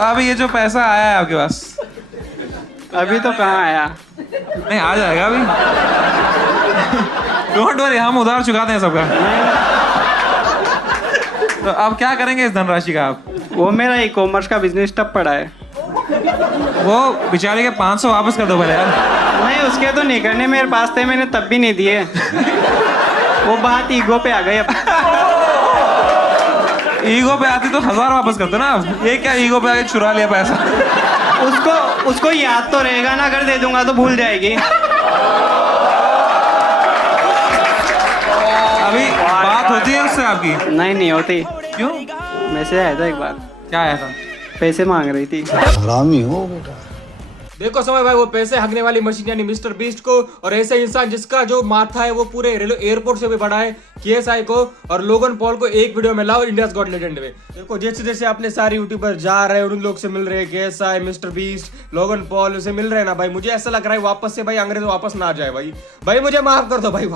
अब ये जो पैसा आया है आपके पास, अभी तो कहाँ आया? नहीं आ जाएगा अभी। डोंट वरी, हम उधार चुकाते हैं सबका। तो अब क्या करेंगे इस धनराशि का आप? वो मेरा ई कॉमर्स का बिजनेस टप पड़ा है। वो बेचारे के 500 वापस कर दो पहले यार। नहीं, उसके तो नहीं करने, मेरे पास थे, मैंने तब भी नहीं दिए। वो बात ईगो पे आ गई अब। ईगो पे आती तो 1000 वापस करते ना आप। ये क्या ईगो पे आके चुरा लिया पैसा? उसको याद तो रहेगा ना, अगर दे दूंगा तो भूल जाएगी। अभी बात होती है उससे आपकी? नहीं होती। क्यों? मैसेज आया था एक बार, क्या आया था? पैसे मांग रही थी। हरामी हो बेटा। देखो समय भाई, वो पैसे हगने वाली मशीन यानी मिस्टर बीस्ट को, और ऐसे इंसान जिसका जो माथा है वो पूरे एयरपोर्ट से भी बड़ा है, KSI को और लोगन पॉल को एक वीडियो में लाओ इंडियाज गॉट लेजेंड में। देखो जैसे जैसे अपने सारे यूट्यूबर जा रहे हैं उन लोग से मिल रहे हैं, KSI, mister beast, Logan Paul से मिल रहे हैं ना भाई, मुझे ऐसा लग रहा है वापस से भाई अंग्रेज वापस ना आ जाए भाई मुझे माफ कर दो भाई,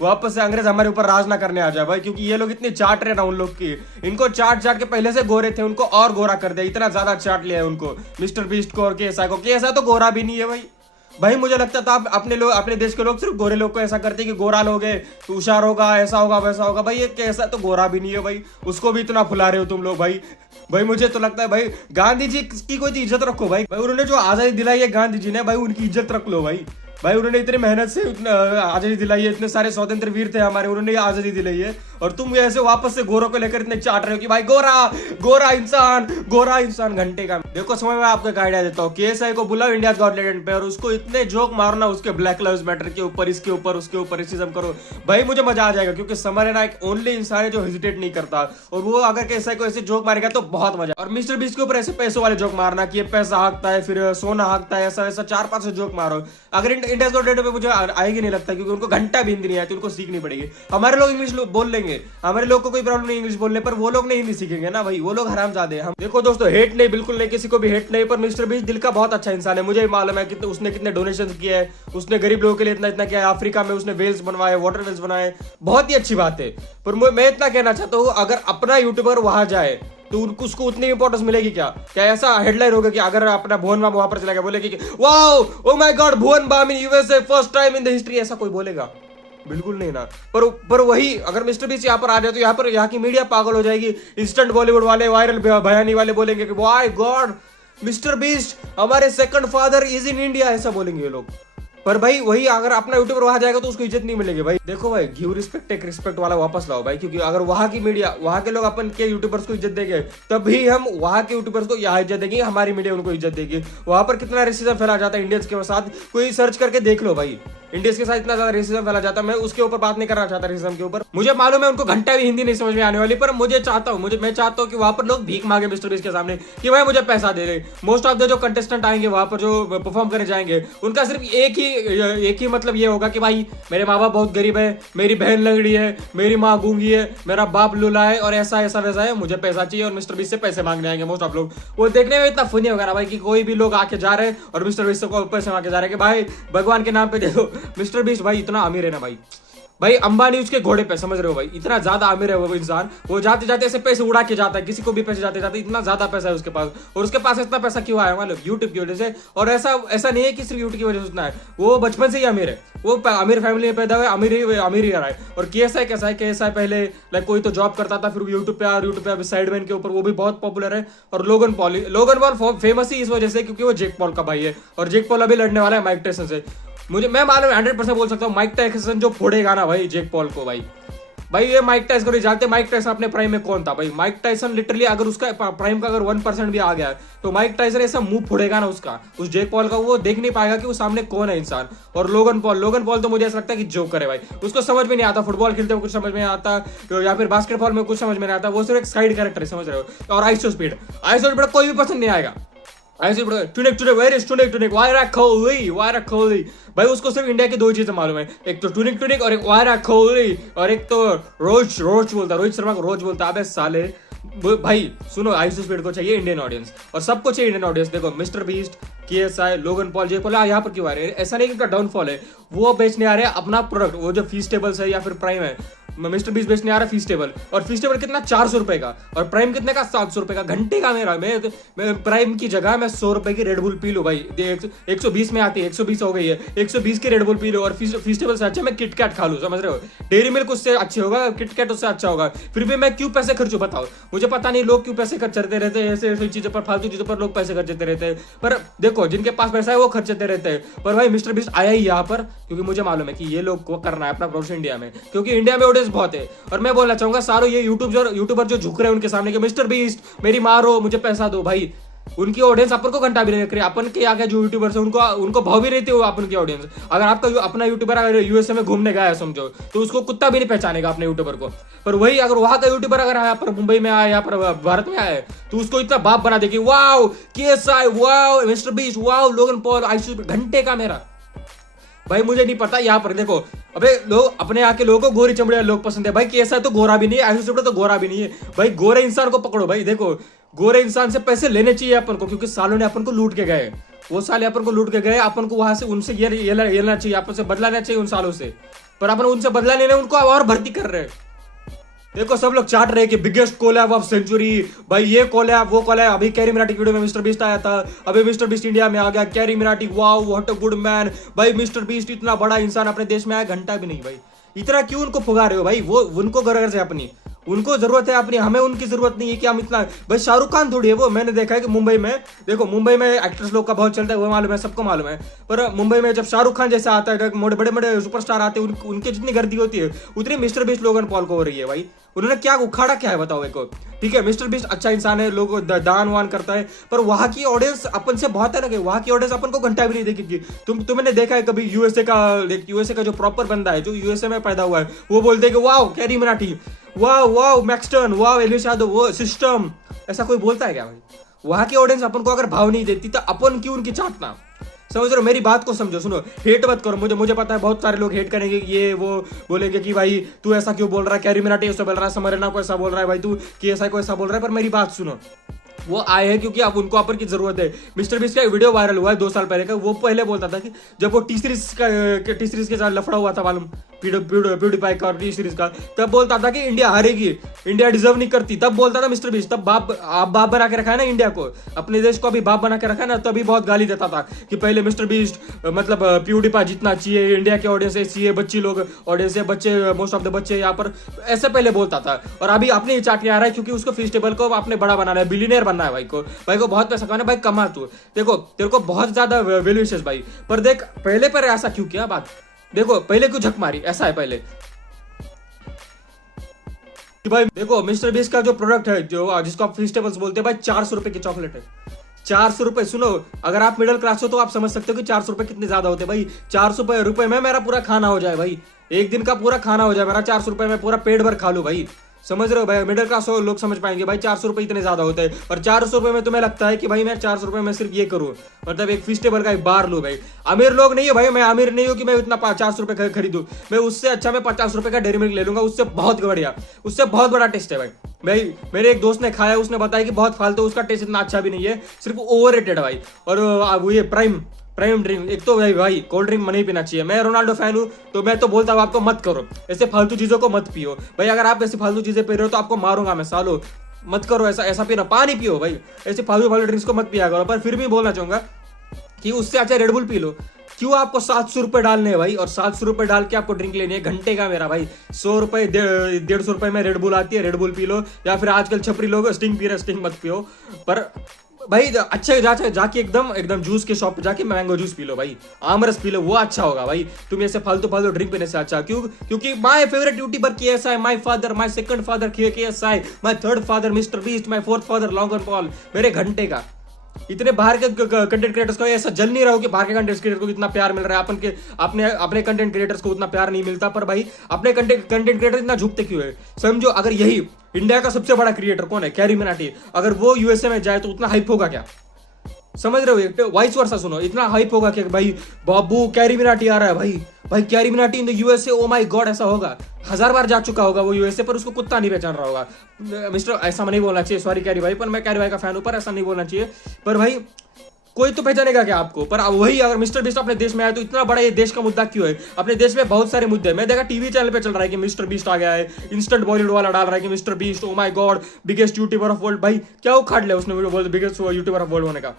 वापस से अंग्रेज हमारे ऊपर राज ना करने आ जाए भाई, क्योंकि ये लोग इतने चाट रहे ना उन लोग की, इनको चाट के पहले से गोरे थे, उनको और गोरा कर दिया, इतना ज्यादा चाट लिया है उनको मिस्टर बीस्ट को और KSI को। KSI तो गोरा भी नहीं है भाई मुझे लगता था अपने देश के लोग सिर्फ गोरे लोग को ऐसा करते कि गोरा लोग है तो हुशार होगा, ऐसा होगा वैसा होगा। भाई ये कैसा तो गोरा भी नहीं है भाई, उसको भी इतना फुला रहे हो तुम लोग भाई मुझे तो लगता है भाई गांधी जी की कोई इज्जत रखो भाई उन्होंने जो आजादी दिलाई है गांधी जी ने, भाई उनकी इज्जत रख लो भाई उन्होंने इतनी मेहनत से आजादी दिलाई है, इतने सारे स्वतंत्र वीर थे हमारे, उन्होंने आजादी दिलाई है, और तुम ऐसे वापस से गोरों को लेकर इतने चाट रहे हो कि भाई गोरा इंसान घंटे का। देखो समय में आपको एक आइडिया देता हूँ, KSI को बुलाओ इंडिया गॉट लेजेंड पे और उसको इतने जोक मारना उसके ब्लैक लाइव्स मैटर के ऊपर, इसके ऊपर उसके ऊपर रेसिज्म करो भाई, मुझे मजा आ जाएगा, क्योंकि समर ना एक ओनली इंसान है जो हेजिटेट नहीं करता, और वो अगर KSI को ऐसे जोक मारेगा तो बहुत मजा। और मिस्टर बीस्ट के ऊपर ऐसे पैसों वाले जोक मारना कि ये पैसा हाँकता है, फिर सोना हाँकता है, ऐसा वैसा 4-5 जोक मारो। अगर इंडिया गॉट लेजेंड पे मुझे आएगी नहीं लगता, क्योंकि उनको घंटा भी हिंदी नहीं आती, उनको सीखनी पड़ेगी। हमारे लोग इंग्लिश बोल लेंगे, हमारे लोग को कोई प्रॉब्लम नहीं इंग्लिश बोलने पर, वो लोग नहीं हिंदी सीखेंगे ना भाई, वो लोग हरामजादे हैं। हम देखो दोस्तों, हेट नहीं, बिल्कुल नहीं, किसी को भी हेट नहीं, पर मिस्टर बीस्ट दिल का बहुत अच्छा इंसान है, मुझे मालूम है कि उसने कितने डोनेशन किए हैं, उसने गरीब लोगों के लिए इतना किया है, अफ्रीका में उसने वेल्स बनवाए, वाटर वेल्स बनाए, बहुत ही अच्छी बात है। पर मैं इतना कहना चाहता हूँ, अगर अपना यूट्यूबर वहां जाए तो उसको उतनी इंपॉर्टेंस मिलेगी क्या ऐसा हेडलाइन होगा कि अगर अपना भुवन बाम वहां पर चला गया बोलेगा कि wow oh my god Bhuvan Bam in USA first time in the history, ऐसा कोई बोलेगा? बिल्कुल नहीं ना। पर वही अगर मिस्टर बीस्ट यहाँ पर आ जाए तो यहाँ की मीडिया पागल हो जाएगी, इंस्टेंट बॉलीवुड वाले, वायरल बयानी वाले बोलेंगे कि वाय गॉड मिस्टर बीस्ट हमारे second father is in India, ऐसा बोलेंगे ये लोग। पर भाई वही अगर अपना यूट्यूबर वहां जाएगा तो उसको इज्जत नहीं मिलेगी भाई। देखो भाई, गिव रिस्पेक्ट टेक रिस्पेक्ट वाला वापस लाओ भाई, क्योंकि अगर वहां की मीडिया, वहां के लोग अपन के यूट्यूबर्स को इज्जत देंगे तभी हम वहां के यूट्यूबर्स को यहाँ इज्जत देंगे, हमारी मीडिया उनको इज्जत देगी। वहां पर कितना रेसिज्म फैला जाता है इंडियंस के साथ, कोई सर्च करके देख लो भाई, इंडियंस के साथ इतना ज्यादा रेसिज्म फैला जाता है। मैं उसके ऊपर बात नहीं करना चाहता रेसिज्म के ऊपर, मुझे मालूम है उनको घंटा भी हिंदी नहीं समझ में आने वाली, पर मैं चाहता हूँ कि वहां पर लोग भीख मांगे मिस्टर बीस्ट के सामने कि भाई मुझे पैसा दे रहे। मोस्ट ऑफ द जो कंटेस्टेंट आएंगे वहां पर जो परफॉर्म करने जाएंगे, उनका सिर्फ एक ही मतलब ये होगा कि भाई मेरे माँ बाप बहुत गरीब है, मेरी बहन लंगड़ी है, मेरी माँ गूंगी है, मेरा बाप लूला है, और ऐसा वैसा है, मुझे पैसा चाहिए, और मिस्टर बीस्ट से पैसे मांगने आएंगे मोस्ट ऑफ लोग। वो देखने में इतना फनी होगा ना भाई कि कोई भी लोग आके जा रहे हैं और मिस्टर बीस्ट को पैसे मांगे जा रहे हैं कि भाई भगवान के नाम पे दे दो। मिस्टर बीस्ट भाई इतना अमीर है ना भाई अंबानी उसके घोड़े पे, समझ रहे हो भाई, इतना ज्यादा अमीर है वो इंसान, वो जाते जाते ऐसे पैसे उड़ा के जाता है, किसी को भी पैसे जाते जाते इतना ज्यादा पैसा है उसके पास। और उसके पास इतना पैसा क्यों आया मतलब यूट्यूब की वजह से, और ऐसा नहीं है कि सिर्फ यूट्यूब की वजह से उतना है, वो बचपन से ही अमीर है, वो अमीर फैमिली में पैदा हुआ, अमीर ही रहा है। और KSI कैसा है, KSI पहले लाइक कोई तो जॉब करता था, फिर यूट्यूब पे साइडमैन के ऊपर वो भी बहुत पॉपुलर है। और लोगन पॉल फेमस ही इस वजह से क्योंकि वो जेक पॉल का भाई है, और जेक पॉल अभी लड़ने वाला है माइक टायसन से। मैं मालूम 100% बोल सकता हूँ, माइक टायसन जो फोड़ेगा ना भाई जेक पॉल को, भाई ये माइक टायसन को नहीं जानते। माइक टायसन अपने प्राइम में कौन था भाई? माइक टायसन लिटरली अगर उसका प्राइम का अगर 1% भी आ गया तो माइक टायसन ऐसा मुंह फोड़ेगा ना उसका, उस जेक पॉल का, वो देख नहीं पाएगा कि वो सामने कौन है इंसान। और लोगन पॉल तो मुझे ऐसा लगता है कि जोकर है भाई, उसको समझ में नहीं आता, फुटबॉल खेलते हुए कुछ समझ में नहीं आता, या फिर बास्केटबॉल में कुछ समझ में नहीं आता, वो सिर्फ एक साइड कैरेक्टर है, समझ रहे हो। और आइसो स्पीड कोई भी पसंद नहीं आएगा। वायरा कोहली भाई, उसको सिर्फ इंडिया की दो चीजें मालूम है, एक तो टूनिक और एक वायरा कोहली, और एक तो रोज बोलता, रोहित शर्मा को रोज बोलता। अबे साले भाई सुनो, आइसो स्पीड को चाहिए इंडियन ऑडियंस, और सबको चाहिए इंडियन ऑडियंस। देखो mister beast, KSI, Logan Paul, Jake Paul यहाँ पर क्यों आ रहे हैं? ऐसा नहीं कि उनका डाउनफॉल है, वो बेचने आ रहे हैं अपना प्रोडक्ट, वो जो फीस्टेबल्स है या फिर प्राइम है। मिस्टर बीस्ट बेचने आ रहा है फीस्टेबल, और फीस्टेबल कितना 400 रुपए का, और प्राइम कितने का 700 रुपए का, घंटे का मेरा। मैं प्राइम की जगह मैं 100 रुपए की रेड बुल पी लो भाई, 120 में आती है, 120 हो गई है, 120 की रेड बुल पी लो, और फीस्टेबल से अच्छा मैं किटकैट खा लूं, समझ रहे हो? डेयरी मिल्क उससे अच्छे होगा, किटकैट उससे अच्छा होगा, फिर भी मैं क्यों पैसे खर्चूं बताओ? मुझे पता नहीं लोग क्यों पैसे खर्चते रहते हैं, ऐसे चीजों पर, फालतू चीजों पर लोग पैसे खर्चते रहते हैं। पर देखो जिनके पास पैसा है वो खर्चते रहते हैं। पर भाई मिस्टर बीस्ट आया ही यहाँ पर क्योंकि मुझे मालूम है कि ये लोग को करना है अपना प्रोडक्शन इंडिया में, क्योंकि इंडिया में ऑडियंस बहुत है। और मैं बोलना चाहूंगा सारों ये यूट्यूबर जो झुक रहे हैं उनके सामने कि मिस्टर बीस्ट मेरी मारो, मुझे पैसा दो, भाई उनकी ऑडियंस अपन को घंटा भी नहीं रख रही। अपन के आगे जो यूट्यूबर्स है उनको भाव भी रहती है अपन की ऑडियंस। अगर आपका अपना यूट्यूबर अगर यूएसए में घूमने गया है समझो, तो उसको कुत्ता भी नहीं पहचानेगा अपने यूट्यूबर को। पर वही अगर वहां का यूट्यूबर अगर यहाँ पर मुंबई में आया, यहाँ पर भारत में आया है, तो उसको इतना बाप बना देगी, wow KSI, wow mister beast, wow Logan Paul, Ayush, घंटे का मेरा। भाई मुझे नहीं पता यहाँ पर देखो, अबे लोग अपने आके लोगों को गोरी चमड़े लोग पसंद है भाई। KSI तो गोरा भी नहीं है, आयुष तो गोरा भी नहीं है भाई। गोरे इंसान को पकड़ो भाई। देखो गोरे इंसान से पैसे लेने चाहिए अपन को, क्योंकि सालों ने अपन को लूट के गए, वो साले अपन को लूट के गए, अपन को वहां से उनसे ये लेना चाहिए, अपन से बदला लेना चाहिए उन सालों से। पर अपन उनसे बदला लेने उनको और भर्ती कर रहे हैं। देखो सब लोग चाट रहे हैं कि बिगेस्ट कोलैब ऑफ सेंचुरी, भाई ये कोलैब वो कोलैब। अभी कैरी मिनाटी वीडियो में मिस्टर बीस्ट आया था, अभी मिस्टर बीस्ट इंडिया में आ गया, carry Minati, wow what a good man. भाई मिस्टर बीस्ट इतना बड़ा इंसान अपने देश में आया, घंटा भी नहीं भाई। इतना क्यों उनको फुगा रहे हो भाई? वो उनको गरज है अपनी, उनको जरूरत है अपनी, हमें उनकी जरूरत नहीं है कि हम इतना। भाई शाहरुख खान थोड़ी है वो। मैंने देखा है कि मुंबई में, देखो मुंबई में एक्ट्रेस लोग का बहुत चलता है, वो मालूम है, सबको मालूम है। पर मुंबई में जब शाहरुख खान जैसा आता है, बड़े बड़े सुपरस्टार आते हैं, उनकी जितनी गर्दी होती है उतनी मिस्टर बीस्ट लोगन पॉल को हो रही है भाई। उन्होंने क्या उखाड़ा क्या है बताओ एक को? ठीक है मिस्टर बीस्ट अच्छा इंसान है, लोगों दान वान करता है, पर वहां की ऑडियंस अपन से बहुत है ना, कि वहां की ऑडियंस अपन को घंटा भी नहीं देखेगी। तुमने देखा है कभी यूएसए का जो प्रॉपर बंदा है, जो यूएसए में पैदा हुआ है, वो बोलते हैं कि wow Carry Minati, wow Maxtern, wow Elvish Yadav, वो सिस्टम, ऐसा कोई बोलता है क्या भाई? वहां की ऑडियंस अपन को अगर भाव नहीं देती तो अपन क्यों उनकी चाटना? समझ रहे हो? मेरी बात को समझो, सुनो, हेट मत करो। मुझे पता है बहुत सारे लोग हेट करेंगे, ये वो बोलेंगे कि भाई तू ऐसा क्यों बोल रहा है, कैरी मिनाटी ऐसा बोल रहा है, समरना को ऐसा बोल रहा है, भाई तू KSI को ऐसा बोल रहा है। पर मेरी बात सुनो, वो आए हैं क्योंकि अब उनको अपन की जरूरत है। मिस्टर बीस्ट का वीडियो वायरल हुआ है 2 साल पहले का। वो पहले बोलता था कि जब वो टी सीरीज के साथ लफड़ा हुआ था मालूम, प्यूडीफाई का टी सीरीज का, तब बोलता था कि इंडिया हारेगी, इंडिया डिजर्व नहीं करती, तब बोलता था मिस्टर बीस्ट। तब बाप बना के रखा है ना इंडिया को, अपने देश को अभी बाप बना के रखा है ना, तभी बहुत गाली देता था कि पहले मिस्टर बीस्ट मतलब प्यूडीफाई जीतना चाहिए, इंडिया के ऑडियंस है, बच्ची लोग ऑडियंस है, बच्चे मोस्ट ऑफ द बच्चे यहाँ पर, ऐसे पहले बोलता था। और अभी अपने ही चाट के आ रहा है क्योंकि उसको फीस्टेबल को आपने बड़ा बनाना है, बिलियनर बनना है भाई को बहुत पैसा कमाना है भाई, कमा तू। देखो तेरे को बहुत ज्यादा वैल्यूएशन भाई, पर देख पहले पर ऐसा क्यों किया बात? देखो पहले क्यों झक मारी? ऐसा है पहले कि भाई देखो मिस्टर बीस्ट का जो प्रोडक्ट है, जो जिसको आप फीस्टेबल्स बोलते हैं भाई, 400 रुपए की चॉकलेट है। 400 रुपए, सुनो अगर आप मिडिल क्लास हो तो आप समझ सकते हो कि 400 रुपए कितने ज्यादा होते हैं भाई। 400 रुपए में मेरा पूरा खाना हो जाए भाई, एक दिन का पूरा खाना हो जाए मेरा 400 रुपए में, पूरा पेट भर खा लूं भाई। समझ रहे हो भाई? मिडिल क्लास लोग समझ पाएंगे भाई 400 रुपए इतने ज्यादा होते हैं। और 400 रुपए में तुम्हें लगता है कि भाई मैं 400 रुपए में सिर्फ ये करूं, मतलब एक फीस्टेबल का एक बार लूं भाई। अमीर लोग नहीं है भाई, मैं अमीर नहीं हूं कि मैं इतना 400 रुपए खरीदूं। मैं उससे अच्छा मैं 50 रुपए का डेयरी मिल्क ले लूंगा, उससे बहुत बढ़िया, उससे बहुत बड़ा टेस्ट है भाई। मेरे एक दोस्त ने खाया, उसने बताया कि बहुत फालतू, उसका टेस्ट इतना अच्छा भी नहीं है, सिर्फ ओवररेटेड है भाई। और वो ये प्राइम ड्रिंक, एक तो भाई कोल्ड ड्रिंक नहीं पीना चाहिए। मैं रोनाल्डो फैन हूं तो मैं तो बोलता हूं आपको मत करो ऐसे फालतू चीजों को, मत पियो भाई। अगर आप ऐसी फालतू चीजें पी रहे हो तो आपको मारूंगा मैं सालों, मत करो ऐसा पीना, पानी पियो भाई, ऐसे फालतू ड्रिंक्स को मत पिया करो। पर फिर भी बोलना चाहूंगा कि उससे अच्छा रेड बुल पी लो। क्यों आपको 700 रुपए डालने हैं भाई, और 700 रुपए डाल के आपको ड्रिंक लेनी है, घंटे का मेरा भाई। 100 रुपए 150 रुपए में रेड बुल आती है, रेड बुल पी लो। या फिर आजकल छपरी लोग स्टिंग पी रहे, स्टिंग मत पियो। पर भाई अच्छे जाके एकदम जूस के शॉप पे जाके मैंगो जूस पी लो भाई, आमरस पी लो, वो अच्छा होगा भाई। तुम ऐसे फालतू ड्रिंक पीने से अच्छा, क्योंकि my favourite YouTuber KSI, my father, my second father KSI, my third father mister beast, my fourth father Logan Paul, मेरे घंटे का। इतने बाहर के कंटेंट क्रिएटर्स को ऐसा जल नहीं रहा हो कि बाहर के कंटेंट क्रिएटर को इतना प्यार मिल रहा है, अपने कंटेंट क्रिएटर्स को उतना प्यार नहीं मिलता। पर भाई अपने कंटेंट क्रिएटर इतना झुकते क्यों है? समझो अगर यही इंडिया का सबसे बड़ा क्रिएटर कौन है, कैरी मिनाटी, अगर वो यूएसए में जाए तो उतना हाइप होगा क्या? समझ रहे हो? वाइस वर्सा सुनो, इतना हाइप होगा कि भाई बाबू कैरी मिनाटी आ रहा है भाई carry Minati in the USA, O my God, ऐसा होगा। 1000 बार जा चुका होगा वो यूएसए, पर उसको कुत्ता नहीं पहचान रहा होगा। मिस्टर ऐसा नहीं बोलना चाहिए, सॉरी कैरी भाई, पर मैं कैरी भाई का फैन हूं, पर ऐसा नहीं बोलना चाहिए। पर भाई कोई तो पहचानेगा क्या आपको? पर अब वही अगर मिस्टर बीस्ट अपने देश में आया तो इतना बड़ा ये देश का मुद्दा क्यों है? अपने देश में बहुत सारे मुद्दे हैं। मैं देखा टीवी चैनल पे चल रहा है कि मिस्टर बीस्ट आ गया है, इंस्टेंट बॉलीवुड वाला डाल रहा है कि mister beast O my God biggest YouTuber of world. भाई क्या उखाड़ लिया उसने वीडियो बोल बिगेस्ट यूट्यूबर ऑफ वर्ल्ड होने का?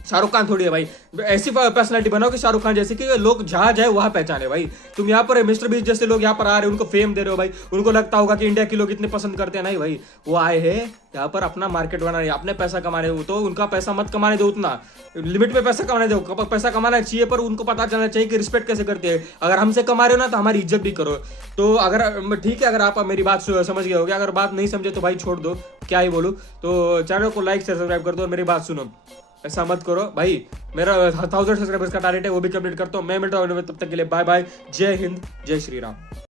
शाहरुख खान थोड़ी है भाई, ऐसी पर्सनालिटी बनाओ कि शाहरुख खान जैसे कि लोग जहां जाए वहां पहचाने। भाई तुम यहाँ पर मिस्टर बीस्ट जैसे लोग यहाँ पर आ रहे हैं, उनको फेम दे रहे हो भाई, उनको लगता होगा कि इंडिया के लोग इतने पसंद करते हैं। नहीं भाई, वो आए हैं यहाँ पर अपना मार्केट बना रहे हैं, अपने पैसा कमा रहे हो, तो उनका पैसा मत कमाने दो, उतना लिमिट में पैसा कमाने दो। पैसा कमाना चाहिए पर उनको पता चलना चाहिए कि रिस्पेक्ट कैसे करते हैं। अगर हमसे कमा रहे हो ना तो हमारी इज्जत भी करो। तो अगर ठीक है, अगर आप मेरी बात समझ गए होगे, अगर बात नहीं समझे तो भाई छोड़ दो, क्या ही बोलूँ। तो चैनल को लाइक सब्सक्राइब कर दो और मेरी बात सुनो, ऐसा मत करो भाई। मेरा 1000 सब्सक्राइबर्स का टारगेट है, वो भी कंप्लीट करता हूँ। मैं मिलता हूँ तब तक के लिए, बाय बाय, जय हिंद, जय श्री राम।